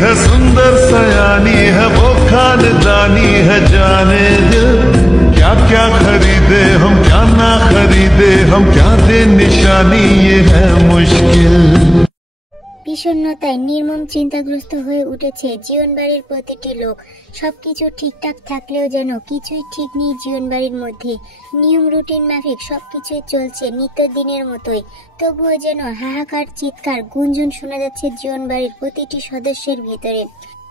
है सुंदर सयानी है वो खानदानी है, जाने दे क्या क्या खरीदे हम क्या ना खरीदे हम, क्या दे निशानी ये है मुश्किल। বিষণ্ণতায় নির্মম চিন্তাগ্রস্ত হয়ে উঠেছে জীবনবাড়ির প্রতিটি লোক। সবকিছু ঠিকঠাক থাকলেও যেন কিছুই ঠিক নেই জীবনবাড়ির মধ্যে। নিয়ম রুটিন মাফিক সবকিছুই চলছে নিত্যদিনের মতোই, তবুও যেন হাহাকার চিৎকার গুঞ্জন শোনা যাচ্ছে জীবনবাড়ির প্রতিটি সদস্যের ভিতরে।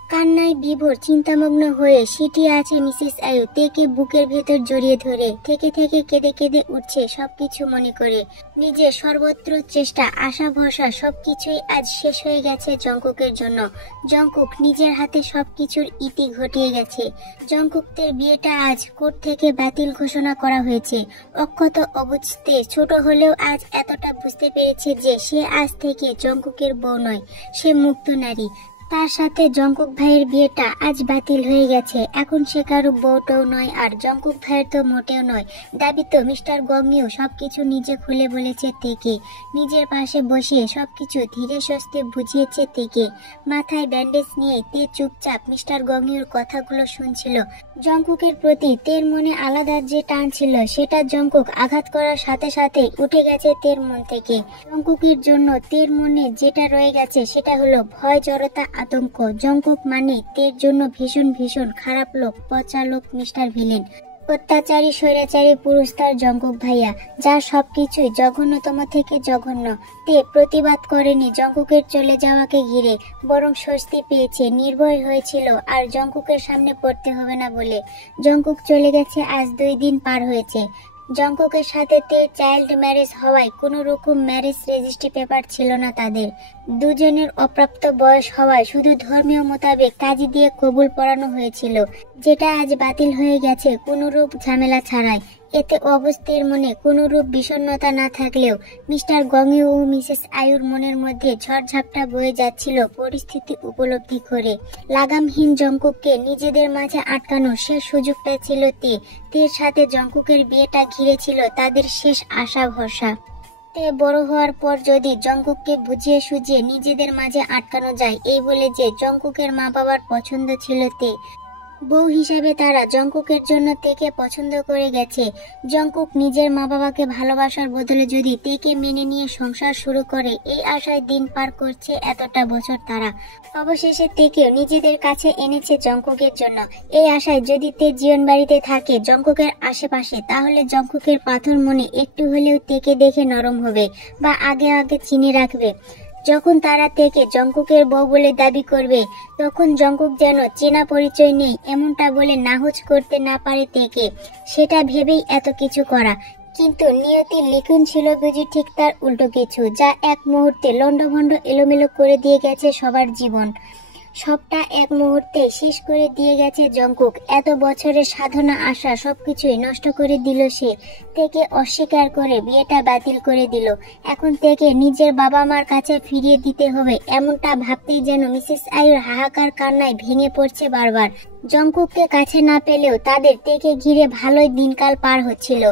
কান্নায় বিভোর চিন্তামগ্ন হয়ে সিটিয়ে আছে মিসেস আয়ু। তেকে বুকের ভেতর জড়িয়ে ধরে থেকে থেকে কেঁদে কেঁদে উঠছে সবকিছু মনে করে। নিজের সর্বত্র চেষ্টা আশা ভরসা সবকিছুই আজ শেষ হয়ে গেছে জংকুকের জন্য। জংকুক নিজের হাতে সবকিছুর ইতি ঘটিয়ে গেছে। জংকুকদের বিয়েটা আজ কোর্ট থেকে বাতিল ঘোষণা করা হয়েছে। অক্ষত অবুঝতে ছোট হলেও আজ এতটা বুঝতে পেরেছে যে সে আজ থেকে জংকুকের বউ নয়, সে মুক্ত নারী। তার সাথে জংকুক ভাইয়ের বিয়েটা আজ বাতিল হয়ে গেছে। এখন সে কারো বউটাও নয়, আর জংকুক ভাইয়ের তো মোটেও নয়। দাবি তো মিস্টার গংমিও সবকিছু নিজে খুলে বলেছে তেকে। নিজের পাশে বসিয়ে সবকিছু ধীরে সুস্থে বুঝিয়েছে তেকে। মাথায় ব্যান্ডেজ নিয়ে তে চুপচাপ মিস্টার গংমিওর কথাগুলো শুনছিল। জংকুকের প্রতি তের মনে আলাদা যে টান ছিল সেটা জংকুক আঘাত করার সাথে সাথে উঠে গেছে তের মন থেকে। জংকুকের জন্য তের মনে যেটা রয়ে গেছে সেটা হলো ভয়, জড়তা, আতঙ্ক। জংকুক মানে তের জন্য ভীষণ ভীষণ খারাপ লোক, পচা লোক, মিস্টার ভিলেন, অত্যাচারী স্বৈরাচারী পুরুষ তার জংকুক ভাইয়া, যার সবকিছুই জঘন্যতম থেকে জঘন্য। তে প্রতিবাদ করেনি জংকুকের চলে যাওয়াকে ঘিরে, বরং স্বস্তি পেয়েছে, নির্ভয় হয়েছিল আর জংকুকের সামনে পড়তে হবে না বলে। জংকুক চলে গেছে আজ 2 দিন পার হয়েছে। জংকুকের সাথে তের চাইল্ড ম্যারেজ হওয়ায় কোনো রকম ম্যারেজ রেজিস্ট্রি পেপার ছিল না তাদের। দুজনের অপ্রাপ্ত বয়স হওয়ায় শুধু ধর্মীয় মোতাবেক কাজী দিয়ে কবুল পড়ানো হয়েছিল, যেটা আজ বাতিল হয়ে গেছে কোনোরূপ ঝামেলা ছাড়াই। এতে অবস্থের মনে কোনোরূপ বিষণ্ণতা না থাকলেও মিস্টার গংইউ ও মিসেস আয়ুর মনের মধ্যে ঝড়ঝাপটা বয়ে যাচ্ছিল পরিস্থিতি উপলব্ধি করে। লাগামহীন জংকুককে নিজেদের মাঝে আটকানোর শেষ সুযোগটা ছিল তের সাথে জংকুকের বিয়েটা ঘিরে ছিল তাদের শেষ আশা ভরসা। তে বড় হওয়ার পর যদি জংকুককে বুঝিয়ে সুঝিয়ে নিজেদের মাঝে আটকানো যায়, এই বলে যে জংকুকের মা বাবার পছন্দ ছিল তে। বউ হিসাবে তারা জংকুকের জন্য তেকে পছন্দ করে গেছে। জংকুক নিজের মা বাবাকে ভালোবাসার বদলে যদি তেকে মেনে নিয়ে সংসার শুরু করে, এই আশায় দিন পার করছে এতটা বছর তারা। অবশেষে তেকেও নিজেদের কাছে এনেছে জংকুকের জন্য। এই আশায় যদি তে জীবনবাড়িতে থাকে জংকুকের আশেপাশে, তাহলে জংকুকের পাথর মনে একটু হলেও তেকে দেখে নরম হবে বা আগে আগে চিনে রাখবে। যখন তারা তেকে জংকুকের বউ বলে দাবি করবে, তখন জংকুক যেন চেনা পরিচয় নেই এমনটা বলে নাহুচ করতে না পারে তেকে। সেটা ভেবেই এত কিছু করা। কিন্তু নিয়তির লিখন ছিল বুঝি ঠিক তার উল্টো কিছু, যা এক মুহূর্তে লন্ডভন্ড এলোমেলো করে দিয়ে গেছে সবার জীবন। সবটা এক মুহূর্তে শেষ করে দিয়ে গেছে জংকুক। এত বছরের সাধনা আশা সবকিছুই নষ্ট করে দিল সে। তেকে অস্বীকার করে বিয়েটা বাতিল করে দিল। এখন তেকে নিজের বাবা মার কাছে ফিরিয়ে দিতে হবে, এমনটা ভাবতেই যেন মিসেস আয়ুর হাহাকার কান্নায় ভেঙে পড়ছে বারবার। জংকুককে কাছে না পেলেও তাদের তেকে ঘিরে ভালোই দিনকাল পার হচ্ছিল।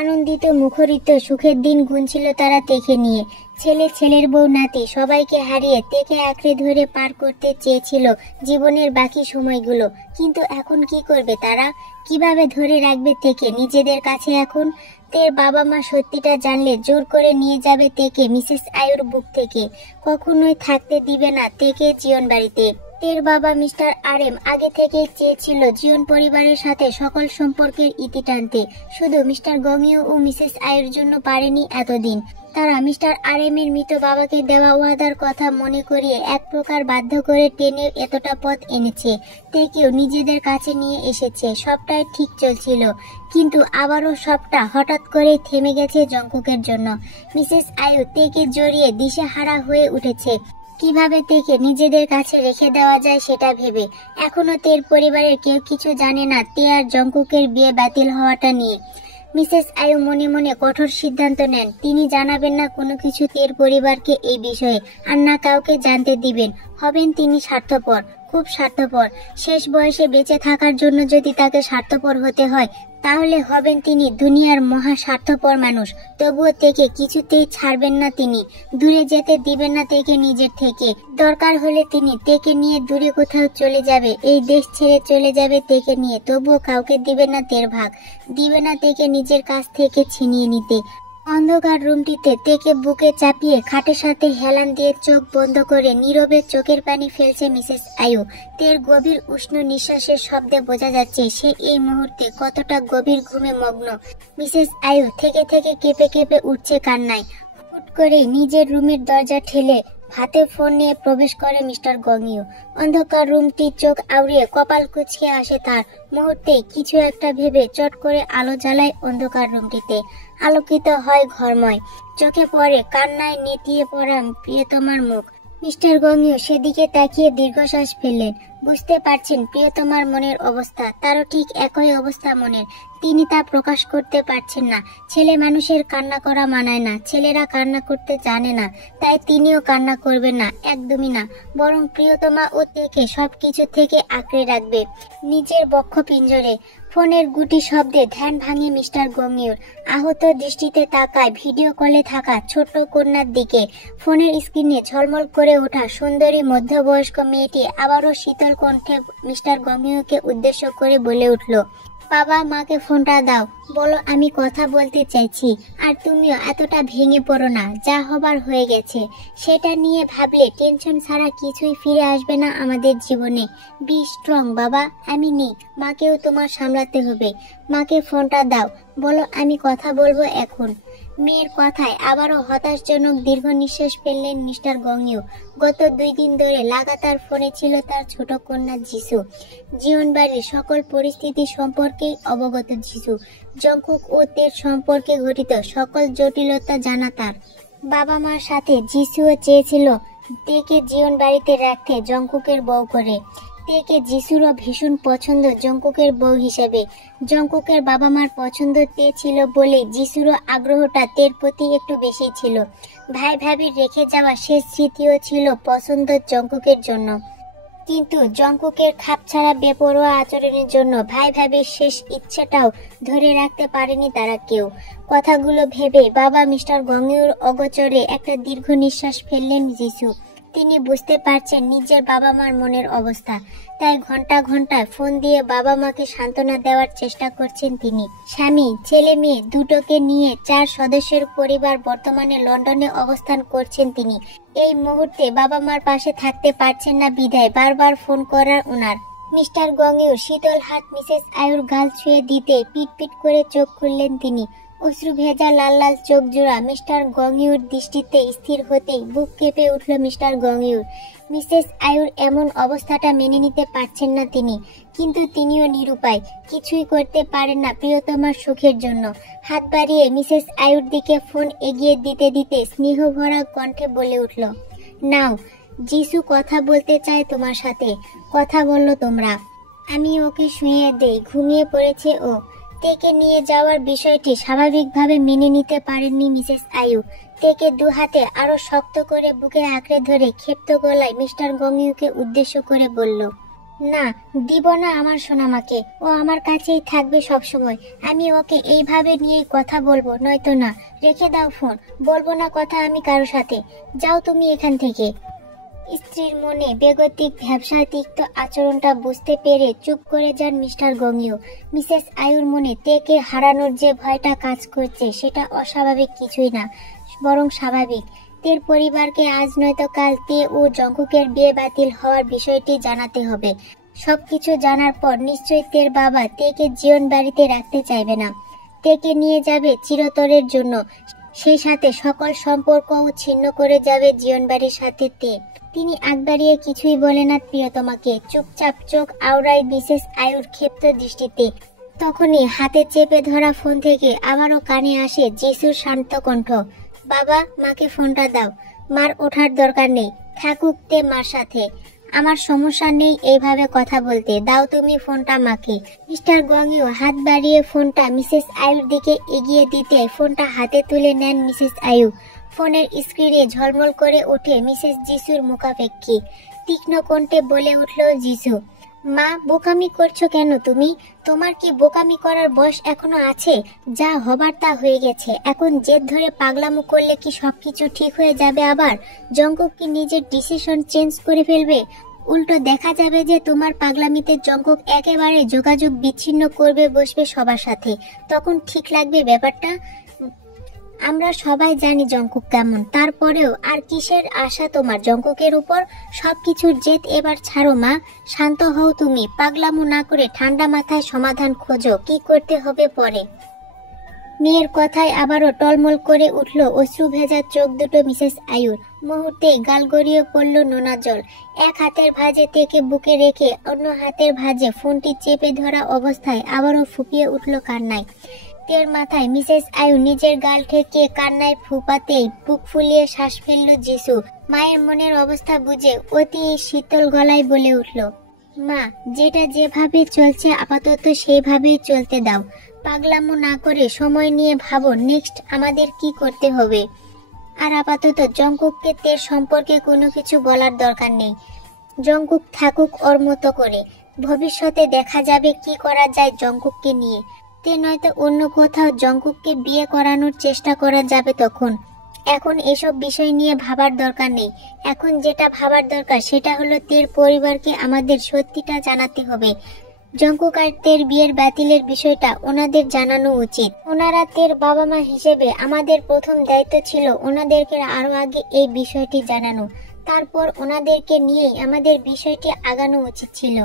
আনন্দিত মুখরিত সুখের দিন গুনছিল তারা তেকে নিয়ে। ছেলে, ছেলের বউ, নাতি সবাইকে হারিয়ে তেকে আঁকড়ে ধরে পার করতে চেয়েছিল জীবনের বাকি সময়গুলো। কিন্তু এখন কি করবে তারা? কিভাবে ধরে রাখবে তেকে নিজেদের কাছে? এখন তের বাবা মা সত্যিটা জানলে জোর করে নিয়ে যাবে তেকে মিসেস আয়ুর বুক থেকে। কখনোই থাকতে দিবে না তেকে জীবন বাড়িতে। তের বাবা মিস্টার আরএম আগে থেকেই চেয়েছিল জীবন পরিবারের সাথে সকল সম্পর্কের ইতি টানতে। শুধু মিস্টার গংইউ ও মিসেস আয়ুর জন্য পারেনি এতদিন। তারা মিস্টার আরএম এর মৃত বাবাকে দেওয়া ওয়াদার কথা মনে করিয়ে এক প্রকার বাধ্য করে টেনে এতটা পথ এনেছে। তেকেও নিজেদের কাছে নিয়ে এসেছে। সবটাই ঠিক চলছিল, কিন্তু আবারও সবটা হঠাৎ করে থেমে গেছে জংকুকের জন্য। মিসেস আয়ু তেকে জড়িয়ে দিশেহারা হয়ে উঠেছে। কিভাবে তেকে নিজেদের কাছে রেখে দেওয়া যায় সেটা ভেবে। এখনো তের পরিবারের কেউ কিছু জানে না তে আর জংকুকের বিয়ে বাতিল হওয়াটা নিয়ে। মিসেস আয়ু মনে মনে কঠোর সিদ্ধান্ত নেন, তিনি জানাবেন না কোনো কিছু তের পরিবারকে এই বিষয়ে, আর না কাউকে জানতে দিবেন। হবেন তিনি স্বার্থপর। খুব স্বার্থপর। শেষ বয়সে বেঁচে থাকার জন্য যদি তাকে স্বার্থপর হতে হয় তাহলে হবেন তিনি দুনিয়ার মহা স্বার্থপর মানুষ। তবুও তেকে কিছুতেই ছাড়বেন না তিনি, দূরে যেতে দিবেন না তেকে নিজের থেকে। দরকার হলে তিনি তেকে নিয়ে দূরে কোথাও চলে যাবে, এই দেশ ছেড়ে চলে যাবে তেকে নিয়ে, তবুও কাউকে দিবে না তের ভাগ, দিবে না তেকে নিজের কাছ থেকে ছিনিয়ে নিতে। অন্ধকার রুমটিতে তেকে বুকে চাপিয়ে খাটের সাথে হেলান দিয়ে চোখ বন্ধ করে নীরবে চোখের পানি ফেলছে মিসেস আয়ু। তের গভীর উষ্ণ নিঃশ্বাসের শব্দে বোঝা যাচ্ছে সে এই মুহূর্তে কতটা গভীর ঘুমে মগ্ন। মিসেস আয়ু থেকে থেকে কেঁপে কেঁপে উঠছে কান্নায়। হুট করে নিজের রুমের দরজা ঠেলে হাতে ফোন নিয়ে প্রবেশ করে মিস্টার গংইউ। অন্ধকার রুমটি চোখ আউড়িয়ে কপাল কুঁচকে আসে তার। মুহূর্তে কিছু একটা ভেবে চট করে আলো জ্বালায় অন্ধকার রুমটিতে। আলোকিত হয় ঘরময়, চোখে পড়ে কান্নায় নেতিয়ে পড়া প্রিয়তমার মুখ। মিস্টার গংইউ সেদিকে তাকিয়ে দীর্ঘশ্বাস ফেললেন। বুঝতে পারছেন প্রিয়তমার মনের অবস্থা, তারও ঠিক একই অবস্থা মনের। তিনি তা প্রকাশ করতে পারছেন না। ছেলে মানুষের কান্না করা মানায় না, ছেলেরা কান্না করতে জানে না, তাই তিনিও কান্না করবেন না, একদমই না। বরং প্রিয়তমা ও তেকে সবকিছু থেকে আঁকড়ে রাখবে নিজের বক্ষ পিঞ্জরে। ফোনের গুটি শব্দে ধ্যান ভাঙে মিস্টার গংইউর। আহত দৃষ্টিতে তাকায় ভিডিও কলে থাকা ছোট্ট কন্যার দিকে। ফোনের স্ক্রিনে ঝলমল করে ওঠা সুন্দরী মধ্যবয়স্ক মেয়েটি আবারও শীতল কণ্ঠে মিস্টার গংইউকে উদ্দেশ্য করে বলে উঠল, বাবা, মাকে ফোনটা দাও, বলো আমি কথা বলতে চাইছি। আর তুমিও এতটা ভেঙে পড়ো না, যা হবার হয়ে গেছে। সেটা নিয়ে ভাবলে টেনশন ছাড়া কিছুই ফিরে আসবে না আমাদের জীবনে। বি স্ট্রং বাবা, আমি নেই, মাকেও তোমার সামলাতে হবে। মাকে ফোনটা দাও, বলো আমি কথা বলবো এখন। মেয়ের কথায় আবারও হতাশজনক দীর্ঘ নিঃশ্বাস ফেললেন মিস্টার গংইউ। গত 2 দিন ধরে লাগাতার ফোনে ছিল তার ছোট কন্যা যিশু। জীবনবাড়ির সকল পরিস্থিতি সম্পর্কেই অবগত যিশু। জংকুক ও তের সম্পর্কে ঘটিত সকল জটিলতা জানা তার। বাবা মার সাথে যিশুও চেয়েছিল তেকে জীবন বাড়িতে রাখতে জংকুকের বউ করে। তেকে যিশুরও ভীষণ পছন্দ জংকুকের বউ হিসেবে। জংকুকের বাবা মার পছন্দ তে ছিল বলে যিশুরও আগ্রহটা তের প্রতি একটু বেশি ছিল। ভাই ভাবির রেখে যাওয়া শেষ স্মৃতিও ছিল পছন্দ জংকুকের জন্য। কিন্তু জংকুকের খাপছাড়া বেপরোয়া আচরণের জন্য ভাই ভাবির শেষ ইচ্ছেটাও ধরে রাখতে পারেনি তারা কেউ। কথাগুলো ভেবে বাবা মিস্টার গংইউর অগোচরে একটা দীর্ঘ নিঃশ্বাস ফেললেন যিশু। তিনি বুঝতে পারছেন নিজের বাবা মার মনের অবস্থা, তাই ঘন্টা ঘন্টায় ফোন দিয়ে বাবা মাকে সান্ত্বনা দেওয়ার চেষ্টা করছেন তিনি। স্বামী, ছেলে মেয়ে দুটোকে নিয়ে 4 সদস্যের পরিবার বর্তমানে লন্ডনে অবস্থান করছেন তিনি। এই মুহূর্তে বাবা মার পাশে থাকতে পারছেন না বিধায় বারবার ফোন করার ওনার। মিস্টার গংইউ শীতল হাত মিসেস আয়ুর গাল ছুঁয়ে দিতে পিট পিট করে চোখ খুললেন তিনি। অশ্রু ভেজা লাল লাল চোখ জোড়া মিস্টার গংইউর দৃষ্টিতে স্থির হতেই বুক কেঁপে উঠল মিস্টার গংইউর। মিসেস আয়ুর এমন অবস্থাটা মেনে নিতে পারছেন না তিনি, কিন্তু তিনিও নিরুপায়, কিছুই করতে পারেন না প্রিয়তমার সুখের জন্য। হাত বাড়িয়ে মিসেস আয়ুর দিকে ফোন এগিয়ে দিতে দিতে স্নেহ ভরা কণ্ঠে বলে উঠল, নাও, যিশু কথা বলতে চায় তোমার সাথে, কথা বললো তোমরা। আমি ওকে শুইয়ে দেই, ঘুমিয়ে পড়েছে ও। তেকে নিয়ে যাওয়ার বিষয়টি স্বাভাবিকভাবে মেনে নিতে পারেননি মিসেস আয়ু। তেকে 2 হাতে আরো শক্ত করে বুকে আঁকড়ে ধরে ক্ষিপ্ত গলায় মিস্টার গংইউকে উদ্দেশ্য করে বলল, না, দিব না আমার সোনামাকে, ও আমার কাছেই থাকবে সবসময়। আমি ওকে এইভাবে নিয়েই কথা বলবো, নয়তো না। রেখে দাও ফোন, বলবো না কথা আমি কারো সাথে, যাও তুমি এখান থেকে। স্ত্রীর মনে বেগতিক ভ্যাবসায় তিক্ত আচরণটা বুঝতে পেরে চুপ করে যান মিস্টার গংইউ। মিসেস আয়ুর মনে তেকে হারানোর যে ভয়টা কাজ করছে সেটা অস্বাভাবিক কিছুই না, বরং স্বাভাবিক। তের পরিবারকে আজ নয়তো কাল তে ও জংকুকের বিয়ে বাতিল হওয়ার বিষয়টি জানাতে হবে। সবকিছু জানার পর নিশ্চয়ই তের বাবা তেকে জীবন বাড়িতে রাখতে চাইবে না, তেকে নিয়ে যাবে চিরতরের জন্য। সেই সাথে সকল সম্পর্কও ছিন্ন করে যাবে জীবনবাড়ির সাথে তে। তিনি আগ বাড়িয়ে কিছুই বলে না প্রিয়তমাকে, চুপচাপ চোখ আওড়ায় মিসেস আয়ুর ক্ষিপ্ত দৃষ্টিতে। তখনই হাতে চেপে ধরা ফোন থেকে আবারও কানে আসে যিশুর শান্ত কণ্ঠ, বাবা, মাকে ফোনটা দাও। মার ওঠার দরকার নেই, থাকুক তে মার সাথে। আমার সমস্যা নেই এইভাবে কথা বলতে, দাও তুমি ফোনটা মাকে। মিস্টার গংইউ হাত বাড়িয়ে ফোনটা মিসেস আয়ুর দিকে এগিয়ে দিতে ফোনটা হাতে তুলে নেন মিসেস আয়ু। ফোনের স্ক্রিনে ঝলমল করে ওঠে মিসেস যিশুর মুখাপেক্ষী। তীক্ষ্ণ কণ্ঠে বলে উঠল যিশু, মা, বোকামি করছো কেন তুমি? তোমার কি বোকামি করার বয়স এখনো আছে? যা হবার তা হয়ে গেছে। এখন জেদ ধরে পাগলামো করলে কি সবকিছু ঠিক হয়ে যাবে আবার? জঙ্কুক কি নিজের ডিসিশন চেঞ্জ করে ফেলবে? উল্টো দেখা যাবে যে তোমার পাগলামিতে জঙ্কুক একেবারে যোগাযোগ বিচ্ছিন্ন করবে, বসবে সবার সাথে। তখন ঠিক লাগবে ব্যাপারটা? আমরা সবাই জানি জঙ্কুক কেমন, তারপরেও আর কিসের আশা তোমার জঙ্কুকের উপর? সবকিছুর জেদ এবার ছাড়ো মা, শান্ত হও তুমি। পাগলামো না করে ঠান্ডা মাথায় সমাধান খোঁজো, কি করতে হবে পরে। মেয়ের কথায় আবারও টলমল করে উঠল অশ্রু ভেজা চোখ দুটো মিসেস আয়ুর। মুহূর্তেই গাল গড়িয়ে পড়ল নোনা জল। এক হাতের ভাঁজে থেকে বুকে রেখে অন্য হাতের ভাঁজে ফোনটি চেপে ধরা অবস্থায় আবারও ফুপিয়ে উঠল কান্নায়। তের মাথায় মিসেস আয়ু নিজের গাল ঠেকিয়ে কান্নায় ফুপাতেই বুক ফুলিয়ে শ্বাস ফেলল যিশু। মায়ের মনের অবস্থা বুঝে অতি শীতল গলায় বলে উঠল, মা, যেটা যেভাবে চলছে আপাতত সেইভাবেই চলতে দাও। পাগলামো না করে সময় নিয়ে ভাবো নেক্সট আমাদের কি করতে হবে। আর আপাতত জঙ্কুককে তের সম্পর্কে কোনো কিছু বলার দরকার নেই। জঙ্কুক থাকুক ওর মতো করে, ভবিষ্যতে দেখা যাবে কি করা যায় জঙ্কুককে নিয়ে। তে নয়তো অন্য কোথাও জঙ্কুককে বিয়ে করানোর চেষ্টা করা যাবে তখন। এখন এসব বিষয় নিয়ে ভাবার দরকার নেই। এখন যেটা ভাবার দরকার সেটা হলো তের পরিবারকে আমাদের সত্যিটা জানাতে হবে। জঙ্কুক আর তের বিয়ের বাতিলের বিষয়টা ওনাদের জানানো উচিত। ওনারা তের বাবা মা হিসেবে আমাদের প্রথম দায়িত্ব ছিল ওনাদেরকে আরো আগে এই বিষয়টি জানানো। তারপর ওনাদেরকে নিয়েই আমাদের বিষয়টি আগানো উচিত ছিল।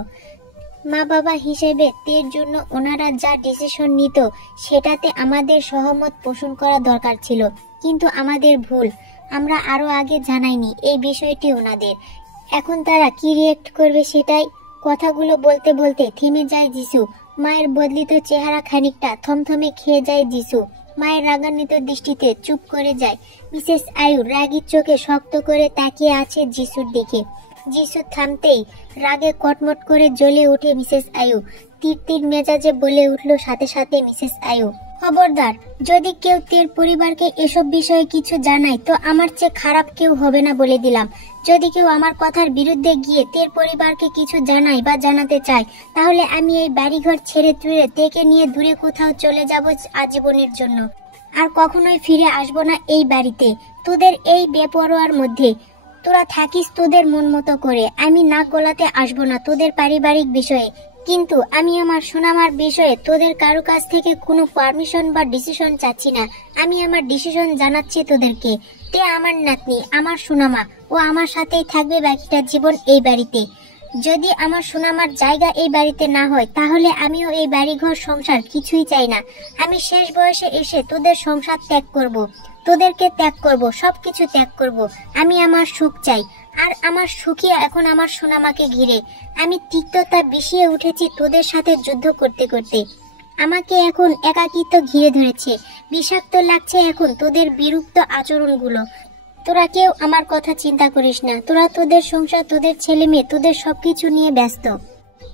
মা বাবা হিসেবে তের জন্য ওনারা যা ডিসিশন নিত সেটাতে আমাদের সহমত পোষণ করা দরকার ছিল, কিন্তু আমাদের ভুল, আমরা আরো আগে জানাইনি এই বিষয়টি ওনাদের। এখন তারা কি রিয়েক্ট করবে সেটাই। কথাগুলো বলতে বলতে থেমে যায় যিশু। মায়ের বদলিত চেহারা খানিকটা থমথমে খেয়ে যায় যিশু। মায়ের রাগান্বিত দৃষ্টিতে চুপ করে যায়। মিসেস আয়ু রাগীর চোখে শক্ত করে তাকিয়ে আছে যিশুর দিকে। যিশু থামতেই রাগে কটমট করে জ্বলে ওঠে মিসেস আয়ু। তীর তীর মেজাজে বলে উঠল সাথে সাথে মিসেস আয়ু, খবরদার, যদি কেউ তের পরিবারকে এসব বিষয়ে কিছু জানায় তো আমার চেয়ে খারাপ কেউ হবে না বলে দিলাম। যদি কেউ আমার কথার বিরুদ্ধে গিয়ে তের পরিবারকে কিছু জানায় বা জানাতে চায়, তাহলে আমি এই বাড়িঘর ছেড়ে তুলে তেকে নিয়ে দূরে কোথাও চলে যাব আজীবনের জন্য। আর কখনোই ফিরে আসবো না এই বাড়িতে। তোদের এই বেপরোয়ার মধ্যে তোরা থাকিস তোদের মন মতো করে। আমি নাক গলাতে আসবো না তোদের পারিবারিক বিষয়ে, কিন্তু আমি আমার সোনামার বিষয়ে তোদের কারো কাছ থেকে কোনো পারমিশন বা ডিসিশন চাচ্ছি না। আমি আমার ডিসিশন জানাচ্ছি তোদেরকে। তে আমার নাতনি, আমার সোনামা, ও আমার সাথেই থাকবে বাকিটা জীবন এই বাড়িতে। যদি আমার সোনামার জায়গা এই বাড়িতে না হয় তাহলে আমিও এই বাড়িঘর সংসার কিছুই চাই না। আমি শেষ বয়সে এসে তোদের সংসার ত্যাগ করব, তোদেরকে ত্যাগ করব, সবকিছু ত্যাগ করব। আমি আমার সুখ চাই, আর আমার সুখী এখন আমার সোনামাকে ঘিরে। আমি তিক্ততা বিষিয়ে উঠেছি তোদের সাথে যুদ্ধ করতে করতে। আমাকে এখন একাকিত্ব ঘিরে ধরেছে। বিষাক্ত লাগছে এখন তোদের বিরক্ত আচরণগুলো। তোরা কেউ আমার কথা চিন্তা করিস না। তোরা তোদের সংসার, তোদের ছেলে মেয়ে, তোদের সবকিছু নিয়ে ব্যস্ত।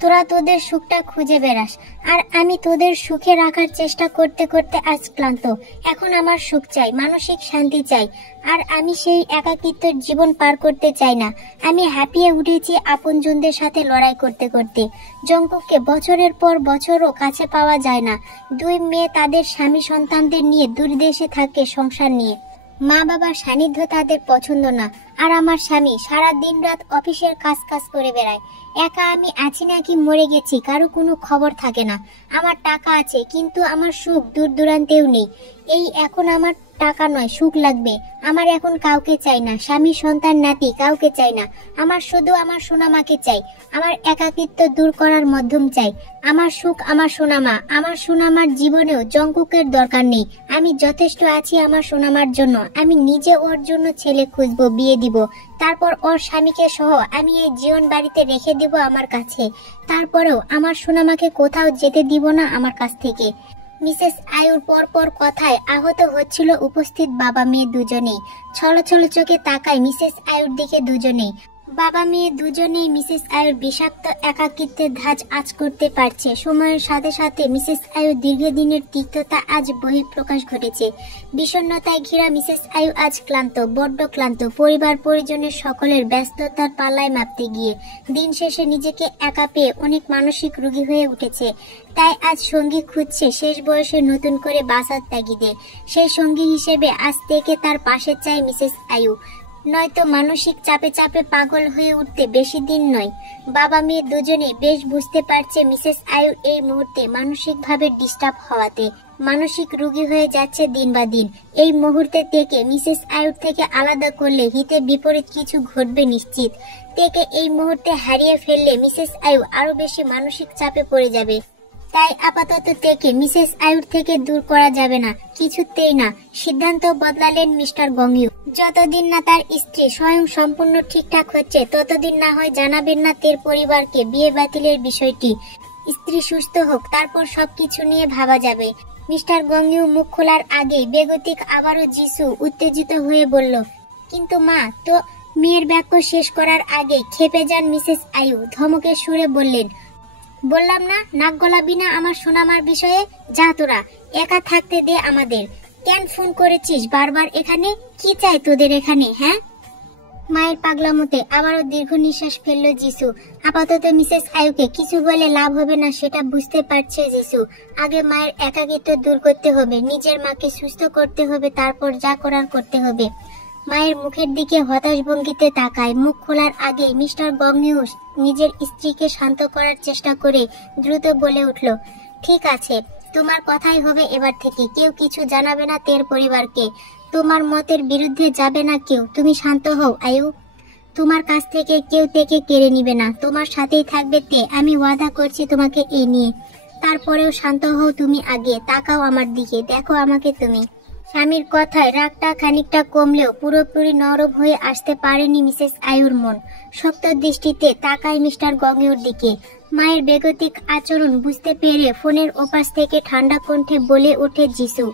তোরা তোদের সুখটা খুঁজে বেড়াস, আর আমি তোদের সুখে রাখার চেষ্টা করতে করতে আজ ক্লান্ত। এখন আমার সুখ চাই, মানসিক শান্তি চাই, আর আমি সেই একাকিত্বের জীবন পার করতে চাই না। আমি হাঁপিয়ে উঠেছি আপনজনদের সাথে লড়াই করতে করতে। জঙ্কুককে বছরের পর বছরও কাছে পাওয়া যায় না। দুই মেয়ে তাদের স্বামী সন্তানদের নিয়ে দূরদেশে থাকে সংসার নিয়ে। মা বাবার সান্নিধ্য তাদের পছন্দ না। আর আমার স্বামী সারা দিন রাত অফিসের কাজ করে বেড়ায়। একা আমি আছি নাকি মরে গেছি কারো কোনো খবর থাকে না। আমার টাকা আছে, কিন্তু আমার সুখ দূর দূরান্তেও নেই। এই এখন আমার টাকা নয়, সুখ লাগবে। আমার এখন কাউকে চাই না, স্বামী সন্তান নাতি কাউকে চাই না। আমার শুধু আমার সোনামাকে চাই। আমার একাকিত্ব দূর করার মাধ্যম চাই। আমার সুখ আমার সোনামা। আমার সোনামার জীবনেও জঙ্কুকের দরকার নেই। আমি যথেষ্ট আছি আমার সোনামার জন্য। আমি নিজে ওর জন্য ছেলে খুঁজবো, বিয়ে দিব। তারপর ওর স্বামীকে সহ আমি এই জীবন বাড়িতে রেখে দিব আমার কাছে। তারপরেও আমার সোনামাকে কোথাও যেতে দিব না আমার কাছ থেকে। মিসেস আয়ুর পরপর কথায় আহত হচ্ছিল উপস্থিত বাবা মেয়ে দুজনেই। ছলছল চোখে তাকায় মিসেস আয়ুর দিকে দুজনেই। বাবা মেয়ে দুজনেই মিসেস আয়ুর বিষাক্ত একাকিত্বের ধাঁচ আঁচ করতে পারছে। সময়ের সাথে সাথে মিসেস আয়ুর দীর্ঘদিনের তিক্ততা আজ বহিঃপ্রকাশ ঘটেছে। বিষণ্ণতায় ঘেরা মিসেস আয়ু আজ ক্লান্ত, বড্ড ক্লান্ত। পরিবার পরিজনের সকলের ব্যস্ততার পাল্লায় মাপতে গিয়ে দিন শেষে নিজেকে একা পেয়ে অনেক মানসিক রোগী হয়ে উঠেছে। তাই আজ সঙ্গী খুঁজছে শেষ বয়সে নতুন করে বাঁচার তাগিদে। সেই সঙ্গী হিসেবে আজ থেকে তার পাশে চায় মিসেস আয়ু, নয়তো মানসিক চাপে চাপে পাগল হয়ে উঠতে বেশি দিন নয়। বাবা মেয়ে দুজনেই বেশ বুঝতে পারছে মিসেস আয়ু এই মুহূর্তে মানসিকভাবে ডিস্টার্ব হওয়াতে মানসিক রোগী হয়ে যাচ্ছে দিন বা দিন। এই মুহূর্তে থেকে মিসেস আয়ুর থেকে আলাদা করলে হিতে বিপরীত কিছু ঘটবে নিশ্চিত। থেকে এই মুহূর্তে হারিয়ে ফেললে মিসেস আয়ু আরো বেশি মানসিক চাপে পড়ে যাবে। তাই আপাতত থেকে মিসেস আয়ুর থেকে দূর করা যাবে না, কিছুতেই না। সিদ্ধান্ত বদলালেন মিস্টার গংইউ। যতদিন না তার স্ত্রী স্বয়ং সম্পূর্ণ ঠিকঠাক হচ্ছে ততদিন না হয় জানাবেন না তের পরিবারকে বিয়ে বাতিলের বিষয়টি। স্ত্রী সুস্থ হোক, তারপর সবকিছু নিয়ে ভাবা যাবে। মিস্টার গংইউ মুখ খোলার আগেই বেগতিক আবারও যিশু উত্তেজিত হয়ে বলল, কিন্তু মা তো। মেয়ের বাক্য শেষ করার আগে খেপে যান মিসেস আয়ু। ধমকের সুরে বললেন, বললাম না নাক গলাবি না আমার সোনামার বিষয়ে। যা তোরা, একা থাকতে দে আমাদের। কেন ফোন করেছিস বারবার এখানে? কি চাই তোদের এখানে, হ্যাঁ? মায়ের পাগলামোতে আবারও দীর্ঘ নিঃশ্বাস ফেলল যিশু। আপাতত মিসেস আয়ুকে কিছু বলে লাভ হবে না সেটা বুঝতে পারছে যিশু। আগে মায়ের একাকিত্ব দূর করতে হবে, নিজের মাকে সুস্থ করতে হবে, তারপর যা করার করতে হবে। মায়ের মুখের দিকে হতাশ ভঙ্গিতে তাকায়। মুখ খোলার আগে মিস্টার গংইউ নিজের স্ত্রীকে শান্ত করার চেষ্টা করে দ্রুত বলে উঠল, ঠিক আছে, তোমার কথাই হবে এবার থেকে। কেউ কিছু জানাবে না তের পরিবারকে। তোমার মতের বিরুদ্ধে যাবে না কেউ। তুমি শান্ত হও আয়ু। তোমার কাছ থেকে কেউ থেকে কেড়ে নিবে না। তোমার সাথেই থাকবে তে, আমি ওয়াদা করছি তোমাকে এই নিয়ে। তারপরেও শান্ত হও তুমি। আগে তাকাও আমার দিকে, দেখো আমাকে তুমি। স্বামীর কথায় রাগটা খানিকটা কমলেও পুরোপুরি নরম হয়ে আসতে পারেনি মিসেস আয়ুর মন। শক্ত দৃষ্টিতে তাকায় মিস্টার গংইউর দিকে। মায়ের বেগতিক আচরণ বুঝতে পেরে ফোনের ওপাশ থেকে ঠান্ডা কণ্ঠে বলে ওঠে যিশু,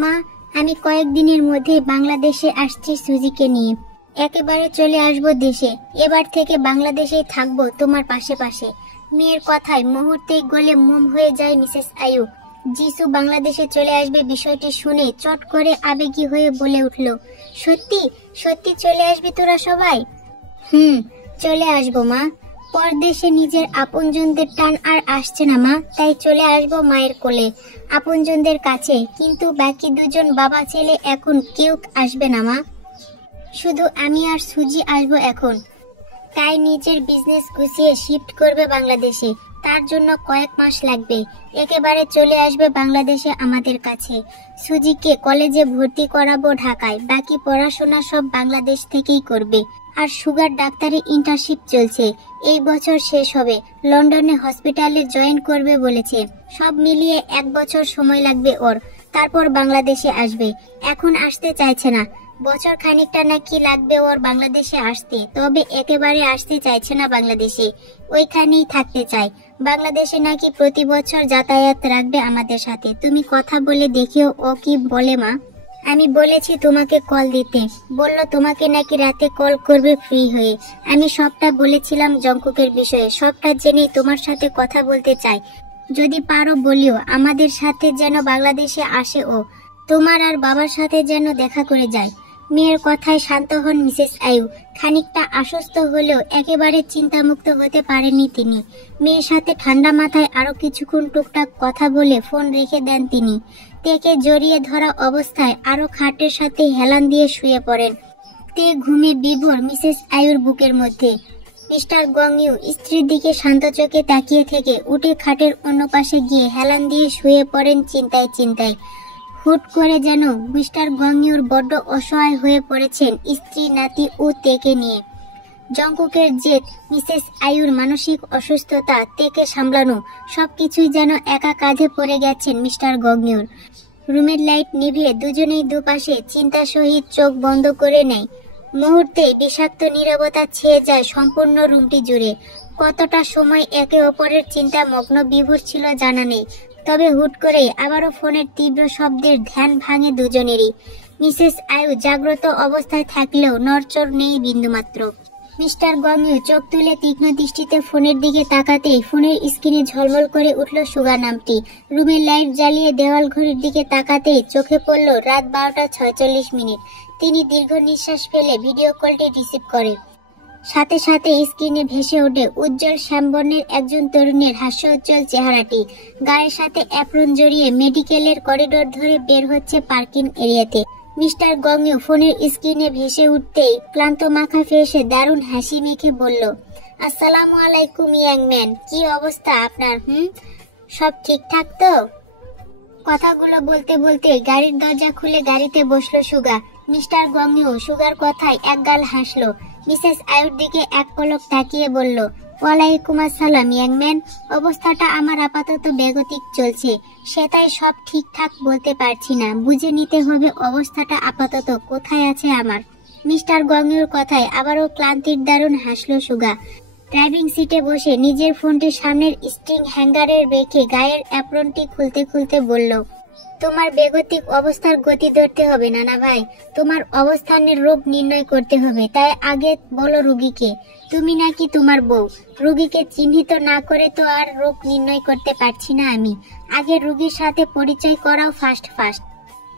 মা আমি কয়েকদিনের মধ্যে বাংলাদেশে আসছি সুজিকে নিয়ে। একেবারে চলে আসবো দেশে। এবার থেকে বাংলাদেশেই থাকবো তোমার পাশে পাশে। মেয়ের কথায় মুহূর্তেই গলে মোম হয়ে যায় মিসেস আয়ু। যিশু বাংলাদেশে চলে আসবে বিষয়টি শুনে চট করে আবেগী হয়ে বলে উঠল, সত্যি সত্যি চলে আসবি তোরা সবাই? চলে আসবো মা। পরদেশে নিজের আপনজনদের টান আর আসছে না মা, তাই চলে আসবো মায়ের কোলে, আপনজনদের কাছে। কিন্তু বাকি দুজন বাবা ছেলে এখন কেউ আসবে না মা, শুধু আমি আর সুজি আসবো এখন। তাই নিজের বিজনেস গুছিয়ে শিফট করবে বাংলাদেশে। তার জন্য কয়েক মাস লাগবে। একেবারে চলে আসবে বাংলাদেশে আমাদের কাছে। সুজিকে কলেজে ভর্তি করাবো ঢাকায়। বাকি পড়াশোনা সব বাংলাদেশ থেকেই করবে। আর সুগার ডাক্তারি ইন্টার্নশিপ চলছে, এই বছর শেষ হবে। লন্ডনে হসপিটালে জয়েন করবে বলেছে। সব মিলিয়ে 1 বছর সময় লাগবে ওর। তারপর বাংলাদেশে আসবে। এখন আসতে চাইছে না। বছর খানিকটা নাকি লাগবে ওর বাংলাদেশে আসতে, তবে একেবারে আসতে চাইছে না বাংলাদেশে। ওইখানেই থাকতে চায়। বাংলাদেশে নাকি প্রতি বছর যাতায়াত রাখবে আমাদের সাথে। তুমি কথা বলে দেখিও ও কি বলে মা। আমি বলেছি তোমাকে কল দিতে, বলল তোমাকে নাকি রাতে কল করবে ফ্রি হয়ে। আমি সবটা বলেছিলাম জংকুকের বিষয়ে, সবটা জেনে তোমার সাথে কথা বলতে চাই। যদি পারো বলিও আমাদের সাথে যেন বাংলাদেশে আসে ও, তোমার আর বাবার সাথে যেন দেখা করে যায়। মেয়ের কথায় শান্ত হন মিসেস আয়ু। খানিকটা আশ্বস্ত হলেও একেবারে চিন্তামুক্ত হতে পারেননি তিনি। মেয়ের সাথে ঠান্ডা মাথায় আরো কিছুক্ষণ টুকটাক কথা বলে ফোন রেখে দেন তিনি। তেকে জড়িয়ে ধরা অবস্থায় আরো খাটের সাথে হেলান দিয়ে শুয়ে পড়েন। তে ঘুমে বিভোর মিসেস আয়ুর বুকের মধ্যে। মিস্টার গংইউ স্ত্রীর দিকে শান্ত চোখে তাকিয়ে থেকে উঠে খাটের অন্য পাশে গিয়ে হেলান দিয়ে শুয়ে পড়েন চিন্তায় চিন্তায়। হুট করে যেন মিস্টার গংইউর বড্ড অসহায় হয়ে পড়েছেন স্ত্রী, নাতি ও তেকে নিয়ে। জংকুকের জেদ, মিসেস আয়ুর মানসিক অসুস্থতা, তেকে সামলানো, সবকিছুই যেন একা কাঁধে পড়ে গেছেন মিস্টার গংইউর। রুমের লাইট নিভিয়ে দুজনেই দুপাশে চিন্তা সহিত চোখ বন্ধ করে নেয়। মুহূর্তে বিষাক্ত নীরবতা ছেয়ে যায় সম্পূর্ণ রুমটি জুড়ে। কতটা সময় একে অপরের চিন্তা মগ্ন বিভোর ছিল জানা নেই। তবে হুট করেই আবারও ফোনের তীব্র শব্দের ধ্যান ভাঙে দুজনেরই। মিসেস আয়ু জাগ্রত অবস্থায় থাকলেও নড়চড় নেই বিন্দুমাত্র। মিস্টার গংইউ চোখ তুলে তীক্ষ্ণ দৃষ্টিতে ফোনের দিকে তাকাতেই ফোনের স্ক্রিনে ঝলমল করে উঠল সুগা নামটি। রুমের লাইট জ্বালিয়ে দেওয়াল ঘড়ির দিকে তাকাতেই চোখে পড়ল রাত 12:46। তিনি দীর্ঘ নিঃশ্বাস ফেলে ভিডিও কলটি রিসিভ করে। সাথে সাথে স্ক্রিনে ভেসে ওঠে উজ্জ্বল শ্যামবর্ণের একজন তরুণের হাস্যোজ্জ্বল চেহারাটি। গায়ের সাথে অ্যাপ্রন জড়িয়ে মেডিকেলের করিডোর ধরে বের হচ্ছে পার্কিং এরিয়াতে। মিস্টার গংইউ ফোনের স্ক্রিনে ভেসে উঠতেই ক্লান্ত মাখা ফেসে দারুণ হাসি মেখে বলল, আসসালামু আলাইকুম ইয়াং ম্যান, কি অবস্থা আপনার? সব ঠিকঠাক তো? কথাগুলো বলতে বলতে গাড়ির দরজা খুলে গাড়িতে বসলো সুগা। মিস্টার গংইউ সুগার কথায় একগাল হাসলো। মিসেস আয়ুর দিকে এক পলক তাকিয়ে বলল, ওয়ালাইকুম আসসালাম ইয়াং ম্যান, অবস্থাটা আমার আপাতত বেগতিক চলছে, সেটাই সব ঠিকঠাক বলতে পারছি না, বুঝে নিতে হবে অবস্থাটা আপাতত কোথায় আছে আমার। মিস্টার গংইউর কথায় আবারও ক্লান্তির দারুণ হাসলো সুগা। ড্রাইভিং সিটে বসে নিজের ফোনটি সামনের স্ট্রিং হ্যাঙ্গারের রেখে গায়ের অ্যাপ্রনটি খুলতে খুলতে বলল, তোমার বেগতিক অবস্থার গতি ধরতে হবে নানা ভাই, তোমার অবস্থানের রোগ নির্ণয় করতে হবে। তাই আগে বলো রুগীকে, তুমি নাকি তোমার বউ? রুগীকে চিহ্নিত না করে তো আর রোগ নির্ণয় করতে পারছি না আমি। আগে রুগীর সাথে পরিচয় করাও ফার্স্ট।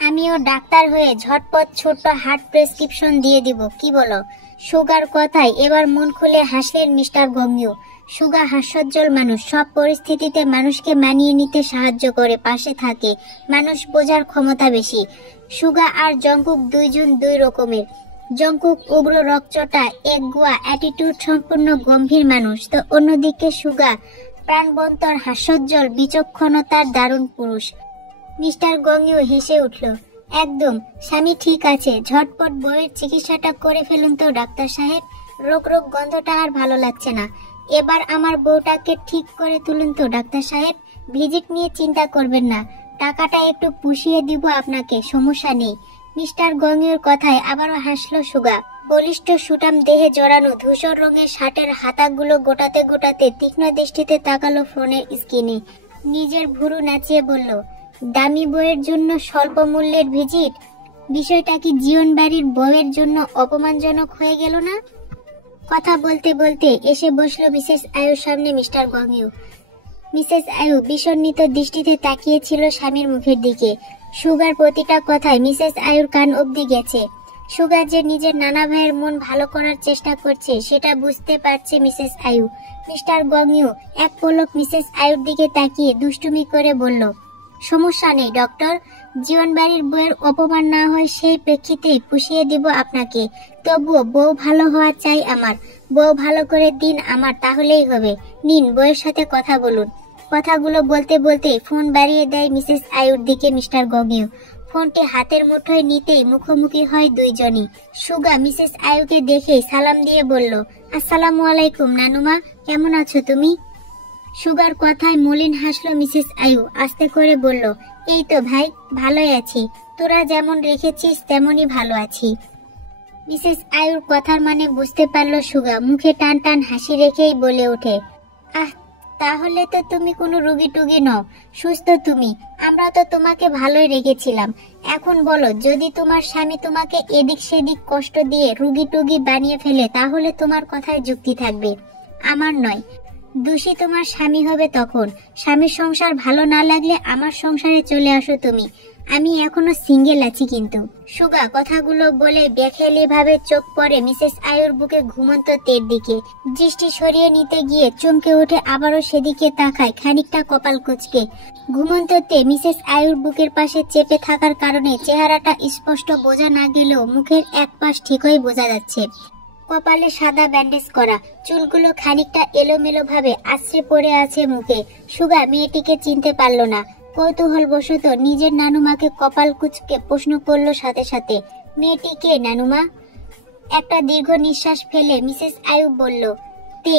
আমিও ডাক্তার হয়ে ঝটপট ছোট্ট হার্ট প্রেসক্রিপশন দিয়ে দিব, কি বলো? সুগার কথায় এবার মন খুলে হাসলেন মিস্টার গংইউ। সুগা হাস্যোজ্জ্বল মানুষ, সব পরিস্থিতিতে মানুষকে মানিয়ে নিতে সাহায্য করে, পাশে থাকে, মানুষ বোঝার ক্ষমতা বেশি। সুগা আর জংকুক দুইজন দুই রকমের। জংকুক উগ্র রকচটা একগুয়া অ্যাটিটিউড সম্পূর্ণ গম্ভীর মানুষ, তো অন্যদিকে সুগা প্রাণবন্তর হাস্যোজ্জ্বল বিচক্ষণতার দারুণ পুরুষ। মিস্টার গংইউ হেসে উঠল, একদম, স্বামী ঠিক আছে, ঝটপট বউয়ের চিকিৎসাটা করে ফেলুন তো ডাক্তার সাহেব, রোগ গন্ধটা আর ভালো লাগছে না। এবার আমার বউটাকে ঠিক করে তুলুন তো ডাক্তার সাহেব, ভিজিট নিয়ে চিন্তা করবেন না, টাকাটা একটু পুষিয়ে দিব আপনাকে, সমস্যা নেই। মিস্টার গংইউর কথায় আবারও হাসলো সুগা। বলিষ্ঠ সুটাম দেহে জড়ানো ধূসর রঙের শার্টের হাতাগুলো গোটাতে গোটাতে তীক্ষ্ণ দৃষ্টিতে তাকালো ফোনের স্ক্রিনে। নিজের ভুরু নাচিয়ে বলল, দামি বউয়ের জন্য স্বল্প মূল্যের ভিজিট, বিষয়টা কি জীবন বাড়ির বউয়ের জন্য অপমানজনক হয়ে গেল না? কথা বলতে বলতে এসে বসলো মিসেস আয়ুর সামনে মিস্টার গংইউ। মিসেস আয়ু বিষণ্ণিত দৃষ্টিতে তাকিয়েছিল স্বামীর মুখের দিকে। সুগার প্রতিটা কথায় মিসেস আয়ুর কান অবধি গেছে। সুগা যে নিজের নানা ভাইয়ের মন ভালো করার চেষ্টা করছে সেটা বুঝতে পারছে মিসেস আয়ু। মিস্টার গংইউ এক পলক মিসেস আয়ুর দিকে তাকিয়ে দুষ্টুমি করে বলল, সমস্যা নেই ডক্টর, জীবন বাড়ির বউয়ের অপমান না হয় সেই প্রেক্ষিতেই পুষিয়ে দিব আপনাকে, তবুও বউ ভালো হওয়া চাই আমার, বউ ভালো করে দিন আমার, তাহলেই হবে। নিন বউয়ের সাথে কথা বলুন। কথাগুলো বলতে বলতে ফোন বাড়িয়ে দেয় মিসেস আয়ুর দিকে মিস্টার গংইউ। ফোনটি হাতের মুঠোয় নিতেই মুখোমুখি হয় দুইজনই। সুগা মিসেস আয়ুকে দেখে সালাম দিয়ে বলল, আসসালামু আলাইকুম নানুমা, কেমন আছো তুমি? সুগার কথায় মলিন হাসলো মিসেস আয়ু, আস্তে করে বলল, এই তো ভাই, ভালোই আছি, তোরা যেমন রেখেছিস তেমনই ভালো আছি। মিসেস আয়ুর কথার মানে বুঝতে পারলো সুগা, মুখে টান টান হাসি রেখেই বলে ওঠে, আহ, তাহলে তো তুমি কোনো রুগী টুগি নও, সুস্থ তুমি, আমরা তো তোমাকে ভালোই রেখেছিলাম। এখন বলো, যদি তোমার স্বামী তোমাকে এদিক সেদিক কষ্ট দিয়ে রুগী টুগি বানিয়ে ফেলে তাহলে তোমার কথায় যুক্তি থাকবে, আমার নয়। দোষী তোমার স্বামী হবে তখন। স্বামীর সংসার ভালো না লাগলে আমার সংসারে চলে আসো তুমি, আমি এখনো সিঙ্গেল আছি কিন্তু। সুগা কথাগুলো বলে বেখেয়ালি ভাবে চোখ পড়ে মিসেস আয়ুর বুকে ঘুমন্ত তের দিকে। দৃষ্টি সরিয়ে নিতে গিয়ে চমকে ওঠে, আবারও সেদিকে তাকায়, খানিকটা কপাল কুঁচকে। ঘুমন্ত তে মিসেস আয়ুর বুকের পাশে চেপে থাকার কারণে চেহারাটা স্পষ্ট বোঝা না গেলেও মুখের এক পাশ ঠিকই বোঝা যাচ্ছে। কপালে সাদা ব্যান্ডেজ করা, চুলগুলো খানিকটা এলোমেলো ভাবে আছড়ে পড়ে আছে মুখে। সুগা মেয়েটিকে চিনতে পারল না। কৌতূহল বশত নিজের নানুমাকে কপাল কুঁচকে প্রশ্ন করলো সাথে সাথে, মেয়েটি কে নানুমা? একটা দীর্ঘ নিঃশ্বাস ফেলে মিসেস আয়ু বলল, তে,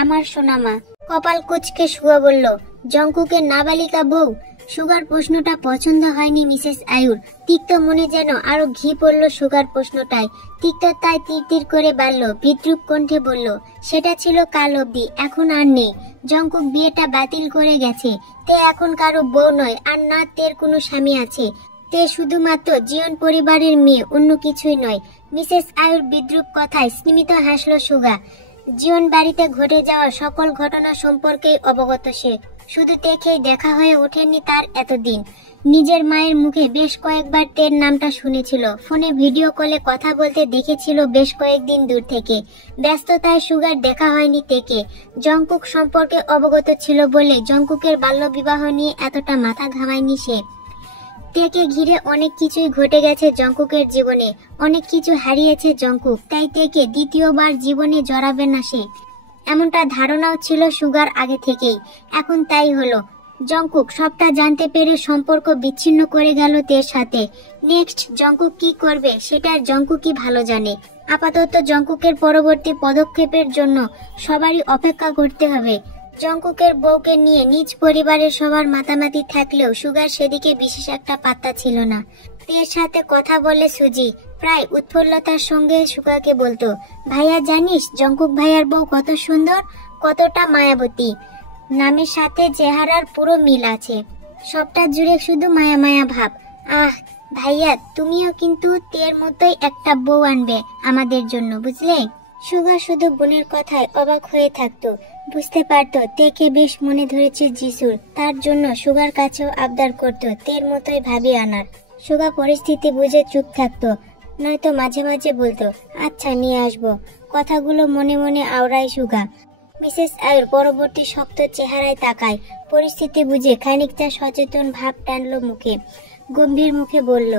আমার সোনামা। কপাল কুঁচকে সুগা বলল, জংকুকের নাবালিকা বউ? সুগার প্রশ্নটা পছন্দ হয়নি মিসেস আয়ুর। তিক্ত মনে যেন আরো ঘি পড়ল সুগার প্রশ্নটায়। তিক্ততায় তীর তীর করে বাড়ল, বিদ্রুপ কণ্ঠে বলল, সেটা ছিল কাল অবধি, এখন আর নেই। জংকুক বিয়েটা বাতিল করে গেছে। তে এখন কারো বউ নয়, আর না তের কোনো স্বামী আছে। তে শুধুমাত্র জীবন পরিবারের মেয়ে, অন্য কিছুই নয়। মিসেস আয়ুর বিদ্রূপ কথায় স্মিত হাসল সুগা। জীবন বাড়িতে ঘটে যাওয়া সকল ঘটনা সম্পর্কেই অবগত সে। শুধু দেখেই দেখা হয়ে ওঠেনি তার এতদিন। নিজের মায়ের মুখে বেশ কয়েকবার তের নামটা শুনেছিল, ফোনে ভিডিও কলে কথা বলতে দেখেছিল বেশ কয়েকদিন দূর থেকে। ব্যস্ততায় সুগার দেখা হয়নি তেকে। জংকুক সম্পর্কে অবগত ছিল বলে জংকুকের বাল্যবিবাহ নিয়ে এতটা মাথা ঘামায়নি সে। তেকে ঘিরে অনেক কিছুই ঘটে গেছে জংকুকের জীবনে, অনেক কিছু হারিয়েছে জংকুক, তাই তেকে দ্বিতীয়বার জীবনে জড়াবে না সে, এমনটা ধারণাও ছিল সুগার আগে থেকেই। এখন তাই হলো। জংকুক সবটা জানতে পেরে সম্পর্ক বিচ্ছিন্ন করে গেল তের সাথে। নেক্সট জংকুক কি করবে সেটা জংকুকই ভালো জানে। আপাতত জংকুকের পরবর্তী পদক্ষেপের জন্য সবারই অপেক্ষা করতে হবে। জংকুকের বউকে নিয়ে নিজ পরিবারের সবার মাতামাতি থাকলেও সুগার সেদিকে বিশেষ একটা পাত্তা ছিল না। তের সাথে কথা বলে সুজি প্রায় উৎফুল্লতার সঙ্গে সুগাকে বলতো, ভাইয়া জানিস জংকুক ভাইয়ার বউ কত সুন্দর, কতটা মায়াবতী, নামের সাথে চেহারার পুরো মিল আছে, সবটা জুড়ে শুধু মায়া মায়া ভাব। আহ ভাইয়া, তুমিও কিন্তু তের মতোই একটা বউ আনবে আমাদের জন্য, বুঝলে? সুগা শুধু বোনের কথায় অবাক হয়ে থাকতো। বুঝতে পারতো তেকে বেশ মনে ধরেছে যিশুর, তার জন্য সুগার কাছেও আবদার করত তের মতোই ভাবি আনার। সুগা পরিস্থিতি বুঝে চুপ থাকতো, নয়তো মাঝে মাঝে বলতো, আচ্ছা নিয়ে আসবো। কথাগুলো মনে মনে আওড়ায় সুগা। মিসেস আয়ুর পরবর্তী শক্ত চেহারায় তাকায়, পরিস্থিতি বুঝে খানিকটা সচেতন ভাব টানলো মুখে। গম্ভীর মুখে বলল,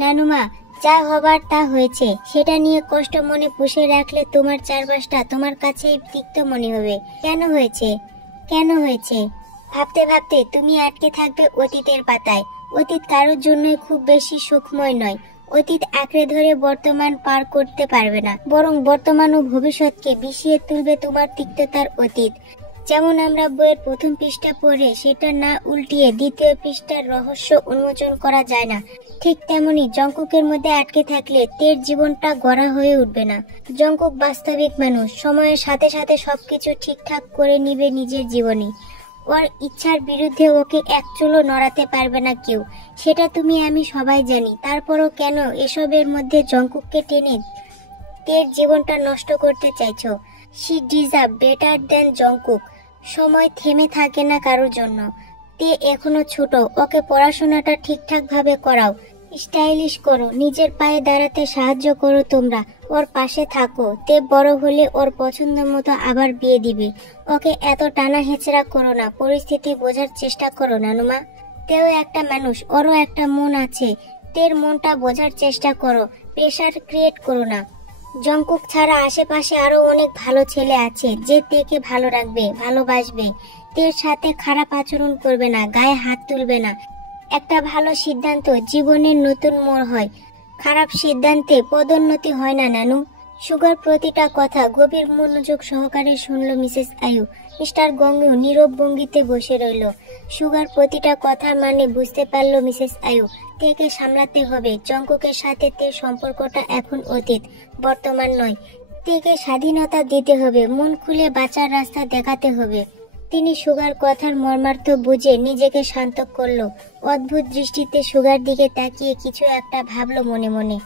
নানুমা, যা হবার তা হয়েছে, সেটা নিয়ে কষ্ট মনে পুষে রাখলে তোমার চারপাশটা তোমার কাছেই তিক্ত মনে হবে। কেন হয়েছে, কেন হয়েছে ভাবতে ভাবতে তুমি আটকে থাকবে অতীতের পাতায়। অতীত কারোর জন্যই খুব বেশি সুখময় নয়। অতীত আঁকড়ে ধরে বর্তমান পার করতে পারবে না, বরং বর্তমান ও ভবিষ্যৎকে বিষিয়ে তুলবে তোমার তিক্ততার অতীত। যেমন আমরা বইয়ের প্রথম পৃষ্ঠা পড়ে সেটা না উল্টিয়ে দ্বিতীয় পৃষ্ঠার রহস্য উন্মোচন করা যায় না, ঠিক তেমনি জংকুকের মধ্যে আটকে থাকলে তের জীবনটা গড়া হয়ে উঠবে না। জংকুক বাস্তবিক মানুষ, সময়ের সাথে সাথে সবকিছু ঠিকঠাক করে নিবে নিজের জীবনে। ওর ইচ্ছার বিরুদ্ধে ওকে এক চুলও নড়াতে পারবে না কেউ, সেটা তুমি আমি সবাই জানি। তারপরও কেন এসবের মধ্যে জংকুককে টেনে তের জীবনটা নষ্ট করতে চাইছো? She deserve better then Jungkook. সময় থেমে থাকে না কারোর জন্য। তে এখনো ছোট, ওকে পড়াশোনাটা ঠিকঠাক ভাবে করাও, স্টাইলিশ করো, নিজের পায়ে দাঁড়াতে সাহায্য করো তোমরা, ওর পাশে থাকো। তে বড় হলে ওর পছন্দ মতো আবার বিয়ে দিবে। ওকে এত টানা হেঁচড়া করো না, পরিস্থিতি বোঝার চেষ্টা করো নানুমা। তেও একটা মানুষ, ওরও একটা মন আছে, তের মনটা বোঝার চেষ্টা করো, প্রেশার ক্রিয়েট করো না। জংকুক ছাড়া আশেপাশে আরো অনেক ভালো ছেলে আছে যে তেকে ভালো রাখবে, ভালোবাসবে, তের সাথে খারাপ আচরণ করবে না, গায়ে হাত তুলবে না। একটা ভালো সিদ্ধান্ত জীবনের নতুন মোড় হয়, খারাপ সিদ্ধান্তে পদোন্নতি হয় না নানু। সুগার প্রতিটা কথা গভীর মনোযোগ সহকারে শুনল মিসেস আয়ু। মিস্টার গঙ্গু নীরব ভঙ্গিতে বসে রইল। সুগার প্রতিটা কথা মানে বুঝতে পারল মিসেস আয়ু, তেকে সামলাতে হবে। জংকুকের সাথে তের সম্পর্কটা এখন অতীত, বর্তমান নয়। তেকে স্বাধীনতা দিতে হবে, মন খুলে বাঁচার রাস্তা দেখাতে হবে। তিনি সুগার কথার মর্মার্থ বুঝে নিজেকে শান্ত করল। অদ্ভুত দৃষ্টিতে সুগার দিকে তাকিয়ে কিছু একটা ভাবলো মনে মনে।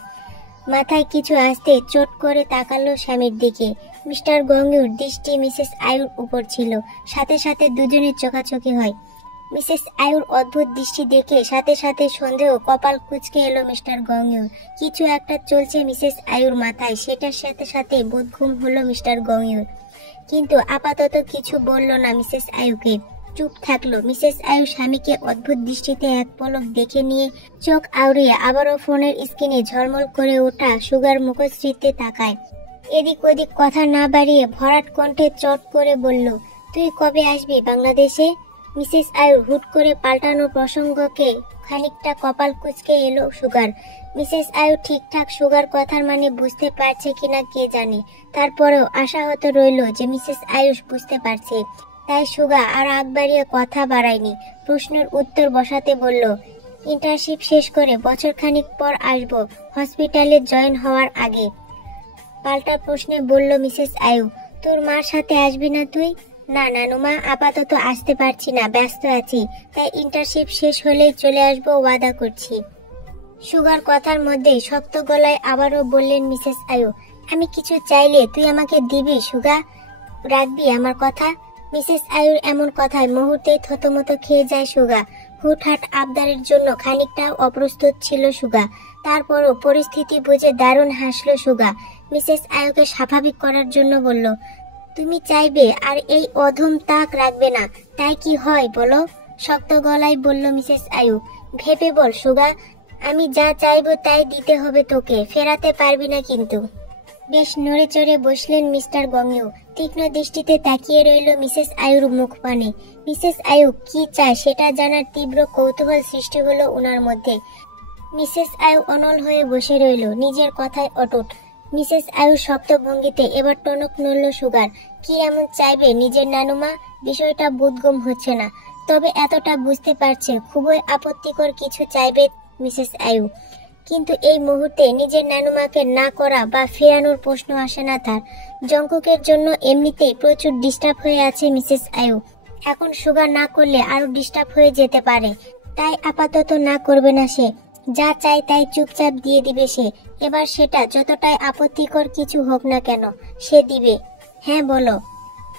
মাথায় কিছু আসতে চট করে তাকালো স্বামীর দিকে। মিস্টার গঙ্গুর দৃষ্টি মিসেস আয়ুর উপর ছিল, সাথে সাথে দুজনের চোখাচোখি হয়। মিসেস আয়ুর অদ্ভুত দৃষ্টি দেখে সাথে সাথে সন্দেহ, কপাল কুঁচকে এলো মিস্টার গঙ্গুর। কিছু একটা চলছে মিসেস আয়ুর মাথায়, সেটার সাথে সাথে বোধঘুম হলো মিস্টার গঙ্গুর। কিন্তু আপাতত কিছু বলল না মিসেস আয়ুকে, চুপ থাকলো। মিসেস আয়ু স্বামীকে অদ্ভুত দৃষ্টিতে এক পলক দেখে নিয়ে চোখ আউড়িয়ে আবারও ফোনের স্ক্রিনে ঝলমল করে ওঠা সুগার মুখশ্রীতে তাকায়। এদিক ওদিক কথা না বাড়িয়ে ভরাট কণ্ঠে চট করে বলল, তুই কবে আসবি বাংলাদেশে? মিসেস আয়ুর হুট করে পাল্টানো প্রসঙ্গকে খানিকটা কপাল কুঁচকে এলো সুগার। মিসেস আয়ু ঠিকঠাক সুগার কথার মানে বুঝতে পারছে কিনা কে জানে, তারপরেও আশাহত রইল যে মিসেস আয়ুষ বুঝতে পারছে। তাই সুগা আর আগ বাড়িয়ে কথা বাড়ায়নি, প্রশ্নের উত্তর বসাতে বলল, ইন্টার্নশিপ শেষ করে বছর খানিক পর আসবো, হসপিটালে জয়েন হওয়ার আগে। পাল্টা প্রশ্নে বলল মিসেস আয়ু, তোর মার সাথে আসবি না তুই? না নানুমা, আপাতত আসতে পারছি না, ব্যস্ত আছি, তাই ইন্টার্নশিপ শেষ হলেই চলে আসবো, ওয়াদা করছি। সুগার কথার মধ্যে শক্ত গলায় আবারও বললেন মিসেস আয়ু, আমি কিছু চাইলে তুই আমাকে দিবি সুগা? রাখবি আমার কথা? মিসেস আয়ুর এমন কথায় মুহূর্তেই থতমত খেয়ে যায় সুগা। হুটহাট আবদারের জন্য খানিকটা অপ্রস্তুত ছিল সুগা। তারপরও পরিস্থিতি বুঝে দারুণ হাসলো সুগা। মিসেস আয়ুকে স্বাভাবিক করার জন্য বলল, তুমি চাইবে আর এই অধম তাক রাখবে না, তাই কি হয় বলো? শক্ত গলায় বলল মিসেস আয়ু। ভেবে বল সুগা, আমি যা চাইবো তাই দিতে হবে তোকে, ফেরাতে পারবি না কিন্তু। বেশ নড়ে চড়ে বসলেন মিস্টার গংইউ। তীক্ষ্ণ দৃষ্টিতে তাকিয়ে রইল মিসেস আয়ুর মুখ পানে। মিসেস আয়ু কি চায় সেটা জানার তীব্র কৌতূহল সৃষ্টি হলো ওনার মধ্যে। মিসেস আয়ু অনল হয়ে বসে রইল, নিজের কথায় অটুট। মিসেস আয়ু শক্ত ভঙ্গিতে এবার টনক নড়ল সুগার। কি এমন চাইবে নিজের নানুমা? বিষয়টা বোধগম্য হচ্ছে না, তবে এতটা বুঝতে পারছে খুবই আপত্তিকর কিছু চাইবে মিসেস আয়ু। কিন্তু এই মুহূর্তে নিজের নানুমাকে না করা বা ফেরানোর প্রশ্ন আসে না তার। জঙ্কুকের জন্য এমনিতেই প্রচুর ডিস্টার্ব হয়ে আছে মিসেস আয়ু। এখন সুগার না করলে আরো ডিস্টার্ব হয়ে যেতে পারে, তাই আপাতত না করবে না সে। যা চাই তাই চুপচাপ দিয়ে দিবে সে। এবার সেটা যতটাই আপত্তিকর কিছু হোক না কেন সে দিবে। হ্যাঁ বলো,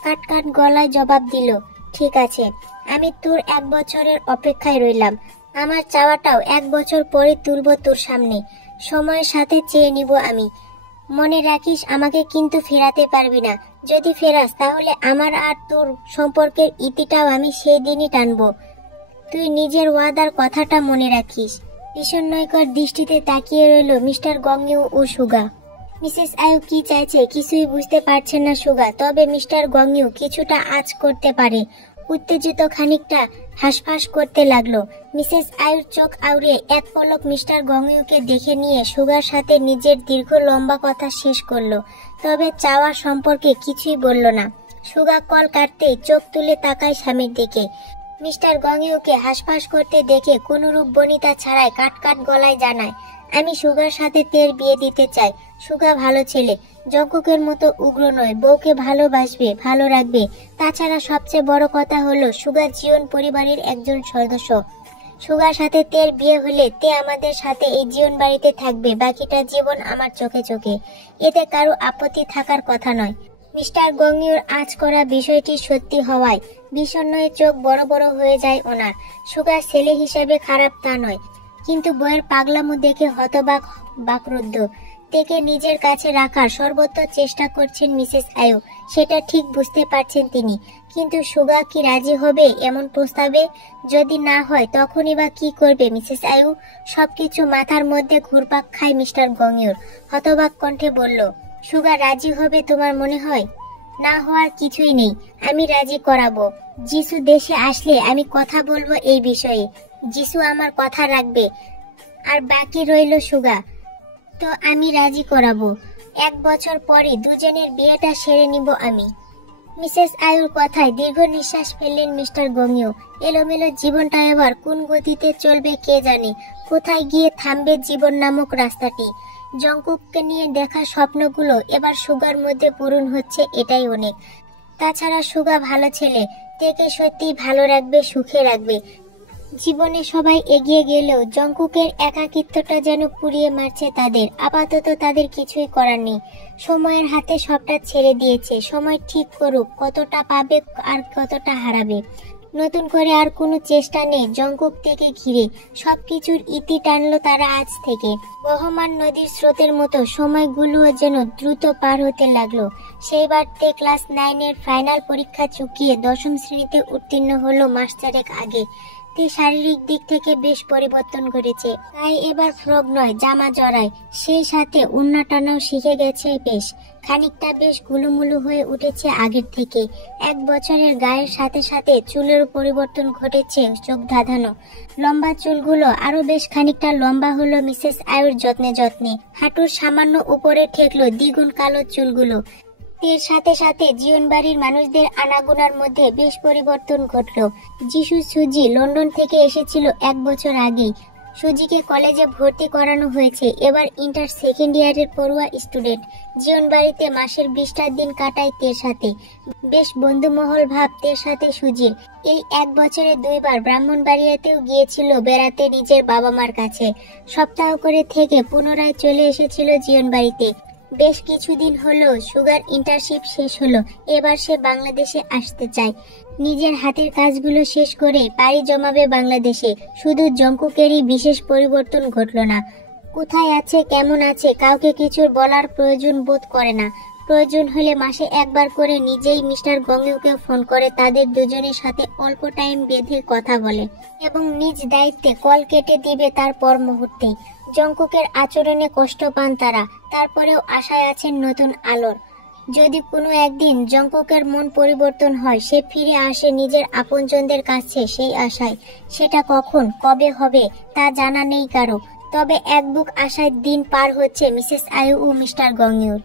কাট কাট গলায় জবাব দিল। ঠিক আছে, আমি তোর 1 বছরের অপেক্ষায় রইলাম। আমার চাওয়াটাও 1 বছর পরে তুলব তোর সামনে, সময়ের সাথে চেয়ে নিব আমি। মনে রাখিস, আমাকে কিন্তু ফেরাতে পারবি না। যদি ফেরাস তাহলে আমার আর তোর সম্পর্কের ইতিটাও আমি সেই দিনই টানবো। তুই নিজের ওয়াদার কথাটা মনে রাখিস। বিষণ্ণকর দৃষ্টিতে তাকিয়ে রইল মিস্টার গংইউ ও সুগা। মিসেস আয়ু কি চাইছে কিছুই বুঝতে পারছেন না সুগা, তবে মিস্টার গংইউ কিছুটা আঁচ করতে পারে। উত্তেজিত খানিকটা হাসফাস করতে লাগলো। মিসেস আয়ুর চোখ আউড়ে এক পলক মিস্টার গংইউকে দেখে নিয়ে সুগার সাথে নিজের দীর্ঘ লম্বা কথা শেষ করলো, তবে চাওয়া সম্পর্কে কিছুই বলল না। সুগা কল কাটতেই চোখ তুলে তাকায় স্বামীর দিকে। মিস্টার গংইউকে হাসফাস করতে দেখে কোনরূপ বনিতা ছাড়াই কাট গলায় জানায়, আমি সুগার সাথে তের বিয়ে দিতে চাই। সুগা ভালো ছেলে, জঙ্কুকের মতো উগ্র নয়, বউকে ভালোবাসবে, ভালো রাখবে। তাছাড়া সবচেয়ে বড় কথা হলো সুগা জীবন পরিবারের একজন সদস্য। সুগার সাথে তের বিয়ে হলে তে আমাদের সাথে এই জীবন বাড়িতে থাকবে বাকিটা জীবন আমার চোখে চোখে। এতে কারো আপত্তি থাকার কথা নয়। মিস্টার গংইউর আঁচ করা বিষয়টি সত্যি হওয়ায় বিষণ্ণয়ে চোখ বড় বড় হয়ে যায় ওনার। সুগা ছেলে হিসেবে খারাপ তা নয়, কিন্তু বইয়ের পাগলামো দেখে হতবাক বাকরুদ্ধ। তেকে নিজের কাছে রাখার সর্বোচ্চ চেষ্টা করছেন মিসেস আয়ু, সেটা ঠিক বুঝতে পারছেন তিনি। কিন্তু সুগা কি রাজি হবে এমন প্রস্তাবে? যদি না হয় তখনই বা কি করবে মিসেস আয়ু? সবকিছু মাথার মধ্যে ঘুরপাক খায় মিস্টার গংইউর। হতবাক কণ্ঠে বলল, সুগা রাজি হবে তোমার মনে হয়? না হওয়ার কিছুই নেই, আমি রাজি করাবো। যিশু দেশে আসলে আমি কথা বলবো এই বিষয়ে। যিশু আমার কথা রাখবে। আর বাকি রইল সুগা, তো আমি রাজি করাবো। 1 বছর পরে দুজনের বিয়েটা সেরে নিব আমি। মিসেস আয়ুর কথায় দীর্ঘ নিঃশ্বাস ফেললেন মিস্টার গংইউ। এলোমেলো জীবনটা এবার কোন গতিতে চলবে কে জানে, কোথায় গিয়ে থামবে জীবন নামক রাস্তাটি। জঙ্কুককে নিয়ে দেখা স্বপ্নগুলো এবার সুগার মধ্যে পূরণ হচ্ছে, এটাই অনেক। তাছাড়া সুগা ভালো ছেলে, তেকে সত্যি ভালো রাখবে, সুখে রাখবে। জীবনে সবাই এগিয়ে গেলেও জঙ্কুকের একাকিত্বটা যেন পুড়িয়ে মারছে তাদের। আপাতত তাদের কিছুই করার নেই, সময়ের হাতে সবটা ছেড়ে দিয়েছে। সময় ঠিক করুক কতটা পাবে আর কতটা হারাবে। নতুন করে আর কোনো চেষ্টা নেই জঙ্কুক থেকে ঘিরে। সবকিছুর ইতি টানলো তারা আজ থেকে। বহমান নদীর স্রোতের মতো সময়গুলোও যেন দ্রুত পার হতে লাগলো। সেইবার তে ক্লাস 9-এর ফাইনাল পরীক্ষা চুকিয়ে 10ম শ্রেণীতে উত্তীর্ণ হলো মাস 4 আগে। তে শারীরিক দিক থেকে বেশ পরিবর্তন করেছে, তাই এবার ফ্রক নয় জামা জড়ায়, সেই সাথে ওড়না টানাও শিখে গেছে বেশ। খানিকটা বেশ গুলুমুলু হয়ে উঠেছে আগের থেকে। 1 বছরের গায়ের সাথে সাথে চুলের পরিবর্তন ঘটেছে চোখ ধাঁধানো। লম্বা চুলগুলো আরো বেশ খানিকটা লম্বা হলো মিসেস আয়ুর যত্নে যত্নে। হাঁটুর সামান্য উপরে ঠেকলো দ্বিগুণ কালো চুলগুলো। এর সাথে সাথে জীবনবাড়ির মানুষদের আনাগোনার মধ্যে বেশ পরিবর্তন ঘটলো। যিশু সুজি লন্ডন থেকে এসেছিল 1 বছর আগেই। সুজিকে কলেজে ভর্তি করানো হয়েছে। এবার ইন্টার সেকেন্ড ইয়ারের পড়ুয়া স্টুডেন্ট। জীবন বাড়িতে মাসের 20টা দিন কাটায় তের সাথে। বেশ বন্ধুমহল ভাব তের সাথে সুজির। এই 1 বছরে 2 বার ব্রাহ্মণবাড়িয়াতেও গিয়েছিল বেড়াতে নিজের বাবা মার কাছে। সপ্তাহ করে থেকে পুনরায় চলে এসেছিল জীবন বাড়িতে। বেশ কিছুদিন হলো সুগার ইন্টার্নশিপ শেষ হলো। এবার সে বাংলাদেশে আসতে চায়। নিজের হাতের কাজগুলো শেষ করে পাড়ি জমাবে বাংলাদেশে। শুধু জঙ্কুকেরই বিশেষ পরিবর্তন ঘটল না। কোথায় আছে, কেমন আছে, কাউকে কিছুর বলার প্রয়োজন বোধ করে না। প্রয়োজন হলে মাসে 1 বার করে নিজেই মিস্টার গঙ্গিউকে ফোন করে তাদের দুজনের সাথে অল্প টাইম বেঁধে কথা বলে এবং নিজ দায়িত্বে কল কেটে দিবে তার পর মুহূর্তেই। জঙ্কুকের আচরণে কষ্ট পান তারা, তারপরেও আশায় আছেন নতুন আলোর। যদি কোনো একদিন জঙ্কুকের মন পরিবর্তন হয়, সে ফিরে আসে নিজের আপনজনদের কাছে সেই আশায়। সেটা কখন, কবে হবে তা জানা নেই কারো। তবে এক বুক আশায় দিন পার হচ্ছে মিসেস আয়ু ও মিস্টার গঙ্গিউর।